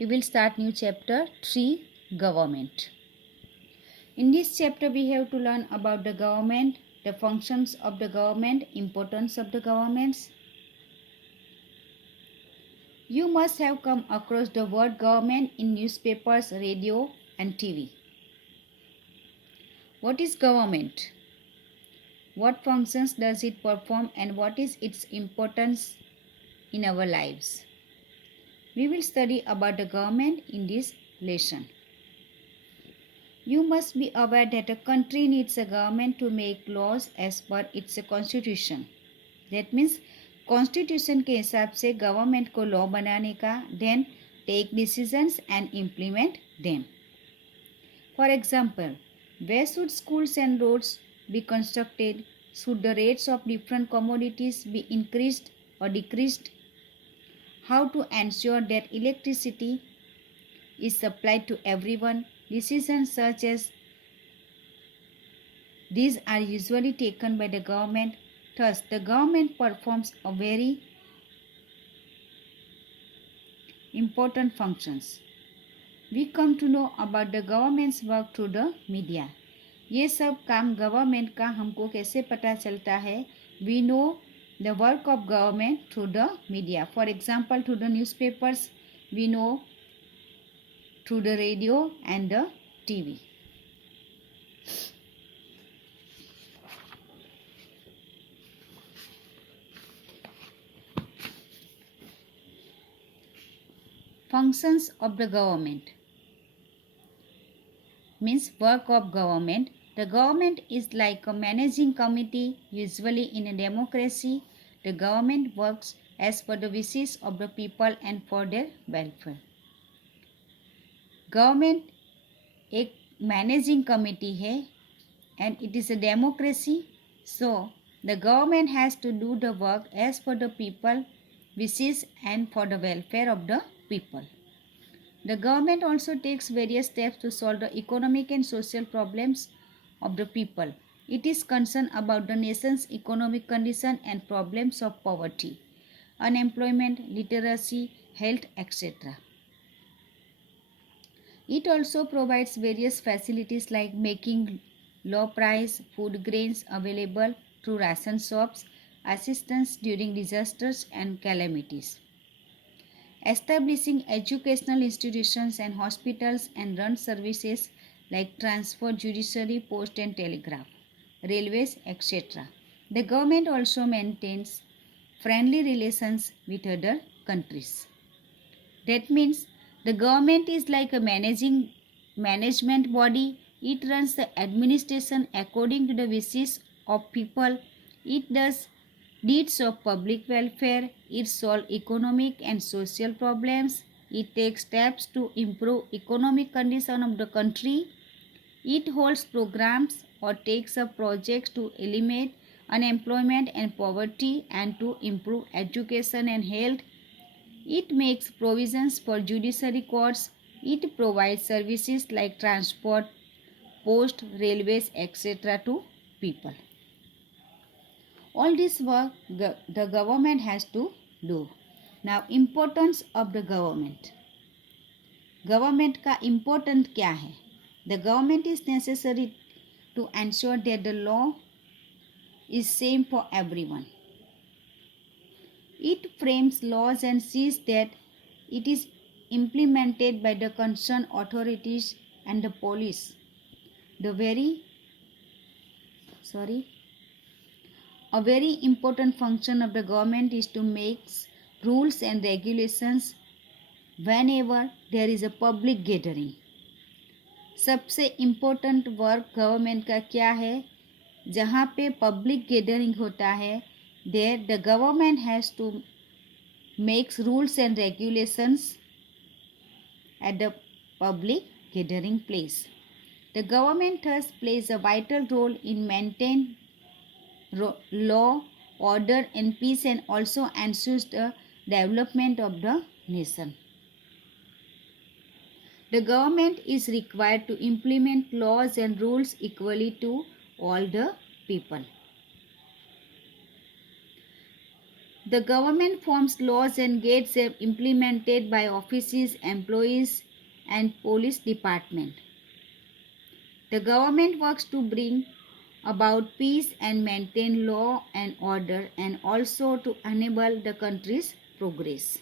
we will start new chapter 3, government. In this chapter we have to learn about the government, the functions of the government, importance of the governments. You must have come across the word government in newspapers, radio and TV. What is government? What functions does it perform and what is its importance in our lives? We will study about the government in this lesson. You must be aware that a country needs a government to make laws as per its constitution. That means constitution के हिसाब से government को law बनाने का, then take decisions and implement them. For example, where should schools and roads be constructed? Should the rates of different commodities be increased or decreased? How to ensure that electricity is supplied to everyone? Decisions such as these are usually taken by the government. Thus, the government performs a very important functions. We come to know about the government's work through the media. ये सब काम government का हमको कैसे पता चलता है? We know the work of government through the media. For example, through the newspapers, we know through the radio and the TV. Functions of the government means work of government. The government is like a managing committee. Usually in a democracy, the government works as per the wishes of the people and for their welfare. Government एक managing committee है and it is a democracy. So the government has to do the work as per the people wishes and for the welfare of the people. The government also takes various steps to solve the economic and social problems of the people. It is concerned about the nation's economic condition and problems of poverty, unemployment, literacy, health, etc. It also provides various facilities like making low price food grains available through ration shops, assistance during disasters and calamities, establishing educational institutions and hospitals and run services like transport, judiciary, post and telegraph, railways, etc. The government also maintains friendly relations with other countries. That means the government is like a management body. It runs the administration according to the wishes of people. It does deeds of public welfare. It solves economic and social problems. It takes steps to improve economic condition of the country. It holds programs or takes up projects to eliminate unemployment and poverty and to improve education and health. It makes provisions for judiciary courts. It provides services like transport, post, railways, etc. to people. All this work the government has to do. Now, importance of the government. Government का important क्या है? The government is necessary to ensure that the law is same for everyone. It frames laws and sees that it is implemented by the concerned authorities and the police. A very important function of the government is to make rules and regulations whenever there is a public gathering. सबसे important work government का क्या है? जहाँ पे public gathering होता है, there the government has to makes rules and regulations at the public gathering place. The government thus plays a vital role in maintaining law, order and peace and also ensures the development of the nation. The government is required to implement laws and rules equally to all the people. The government forms laws and gets them implemented by offices, employees, and police department. The government works to bring about peace and maintain law and order and also to enable the country's progress.